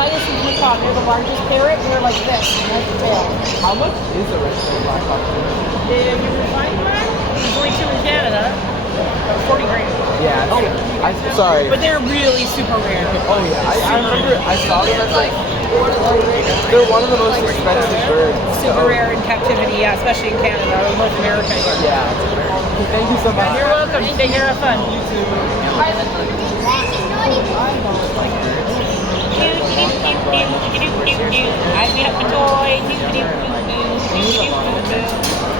hyacinth macaw. They're the largest parrot. They're like this. And that's the tail. How much is a red black cockatoo? If you can find one, there's only 2 in Canada. 40 grand. Yeah. Oh, sorry. But they're really super rare. Oh yeah, I remember I saw them as like they're one of the most expensive birds. Super rare in captivity, yeah, especially in Canada or North America. Yeah. Thank you so much. You're welcome. Take care. Have fun. You too. I don't like birds. I've been up a toy.